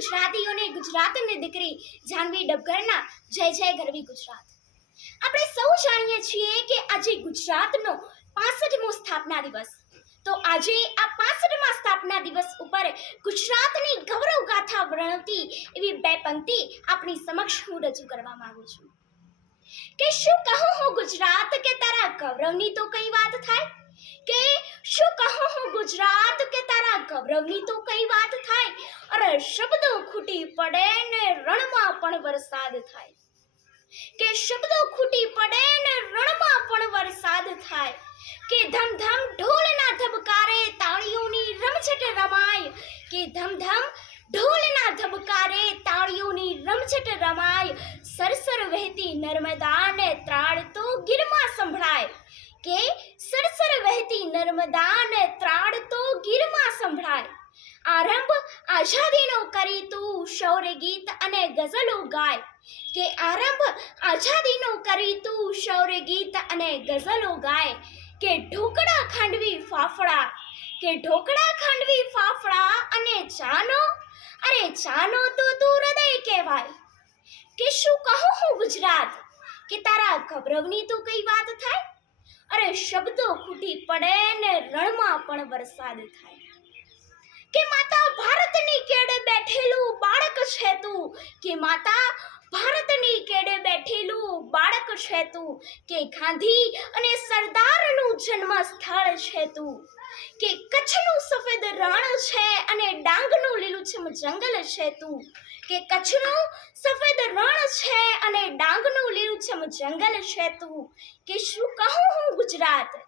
ગુજરાતીઓને ગુજરાતની દીકરી જાનવી ડબગરના જય જય ગરવી ગુજરાત। આપણે સૌ જાણીએ છીએ કે આજે ગુજરાતનો 65મો સ્થાપના દિવસ। તો આજે આ 65મા સ્થાપના દિવસ ઉપર ગુજરાતની ગૌરવ ગાથા વર્ણવતી એવી બે પંક્તિ આપણી સમક્ષ હું રજૂ કરવા માંગુ છું કે શું કહું હું ગુજરાત કે તારા ગૌરવની તો કઈ વાત થાય, કે શું કહું હું ગુજરાત કે તારા ગૌરવની તો કઈ વાત થાય। અરે શબ્દો ખૂટી પડે ને રણમાં પણ વરસાદ થાય, કે શબ્દો ખૂટી પડે ને રણમાં પણ વરસાદ થાય, કે ધમ ધમ ઢોલના ધબકારે તાળીઓની રમઝટ રમાય, કે ધમ ધમ ઢોલના ધબકારે તાળીઓની રમઝટ રમાય। સરસર વહેતી નર્મદા ને ત્રાળ તો ગીરમાં સંભળાય, કે સરસર વહેતી નર્મદા ને ત્રાળ તો ગીરમાં સંભળાય। આરંભ આઝાદીનો કરી તું શૌર્ય ગીત અને ગઝલો ગાય, કે આરંભ આઝાદીનો કરી તું શૌર્ય ગીત અને ગઝલો ગાય। કે ઢોકળા ખાંડવી ફાફડા, કે ઢોકળા ખાંડવી ફાફડા અને ચાનો, અરે ચાનો તો તું હૃદય કહેવાય। કે શું કહું હું ગુજરાત કે તારા ગૌરવની તો કઈ વાત થાય, અરે શબ્દો ખૂટી પડે ને રણમાં પણ વરસાદ થાય। કે માતા ભારતની કેડે બેઠેલું બાળક છે તું, કે માતા ભારતની કેડે બેઠેલું બાળક છે તું, કે ગાંધી અને સરદારનું જન્મ સ્થળ છે તું, કે કચ્છનું સફેદ રણ છે અને ડાંગનું લીલુંછમ જંગલ છે તું, કે કચ્છનું સફેદ રણ છે અને ડાંગનું લીલુંછમ જંગલ છે તું। કે શું કહું હું ગુજરાત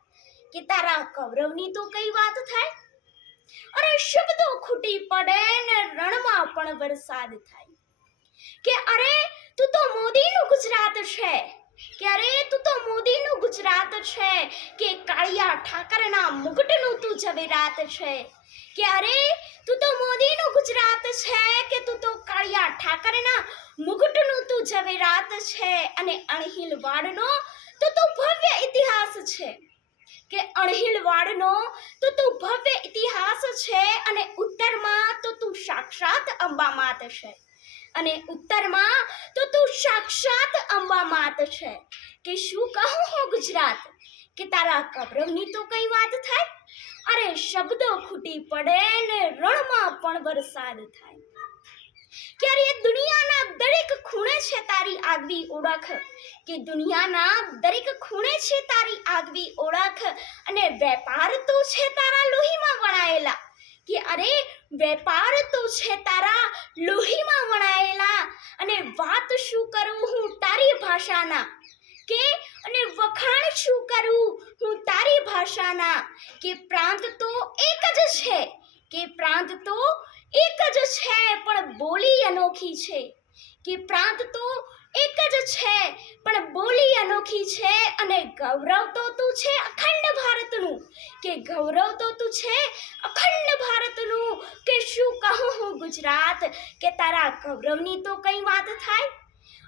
કે તારા ગૌરવની તો કઈ વાત થાય, અરે શબ્દો ખૂટી પડે ને રણમાં પણ વરસાદ થાય। કે અરે તું તો મોદીનું ગુજરાત છે, કે અરે તું તો મોદીનું ગુજરાત છે, કે કાળિયા ઠાકરના મુગટનું તું ઝવેરાત છે, કે અરે તું તો મોદીનું ગુજરાત છે, કે તું તો કાળિયા ઠાકરના મુગટનું તું ઝવેરાત છે। અને અણહિલવાડનો તો તું ભવ્ય ઇતિહાસ છે, કે અણહિલવાડનો તો તું ભવ્ય ઇતિહાસ છે, અને ઉત્તરમાં તો તું સાક્ષાત અંબા માત છે, અને ઉત્તરમાં તો તું સાક્ષાત અંબા માત છે। કે શું કહું હું ગુજરાત કે તારા ગૌરવની તો કઈ વાત થાય, અરે શબ્દો ખૂટી પડે ને રણમાં પણ વરસાદ થાય। કે અરે દુનિયાના દરેક ખૂણે છે તારી આગવી ઓળખ, કે દુનિયાના દરેક ખૂણે છે તારી આગવી ઓળખ, અને વેપાર તો છે તારા લોહીમાં વણાયેલા, કે અરે વેપાર તો છે તારા લોહીમાં વણાયેલા। અને વાત શું કરું હું તારી ભાષાના, કે અને વખાણ શું કરું હું તારી ભાષાના, કે પ્રાંત તો એક જ છે, કે પ્રાંત તો એક જ છે પણ બોલી અનોખી છે, કે પ્રાંત તો એક જ છે પણ બોલી અનોખી છે। અને ગૌરવ તો તું છે અખંડ ભારતનું, કે ગૌરવ તો તું છે અખંડ ભારતનું। કે શું કહું હું ગુજરાત કે તારા ગૌરવની તો કઈ વાત થાય,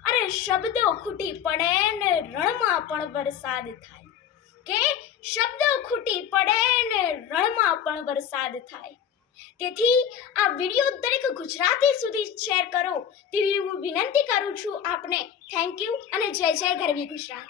અરે શબ્દો ખૂટી પડે ને રણમાં પણ વરસાદ થાય, કે શબ્દો ખૂટી પડે ને રણમાં પણ વરસાદ થાય। તેથી આ વિડીયો દરેક ગુજરાતી સુધી શેર કરો તેવી હું વિનંતી કરું છું આપને। થેન્ક યુ અને જય જય ગરવી ગુજરાત।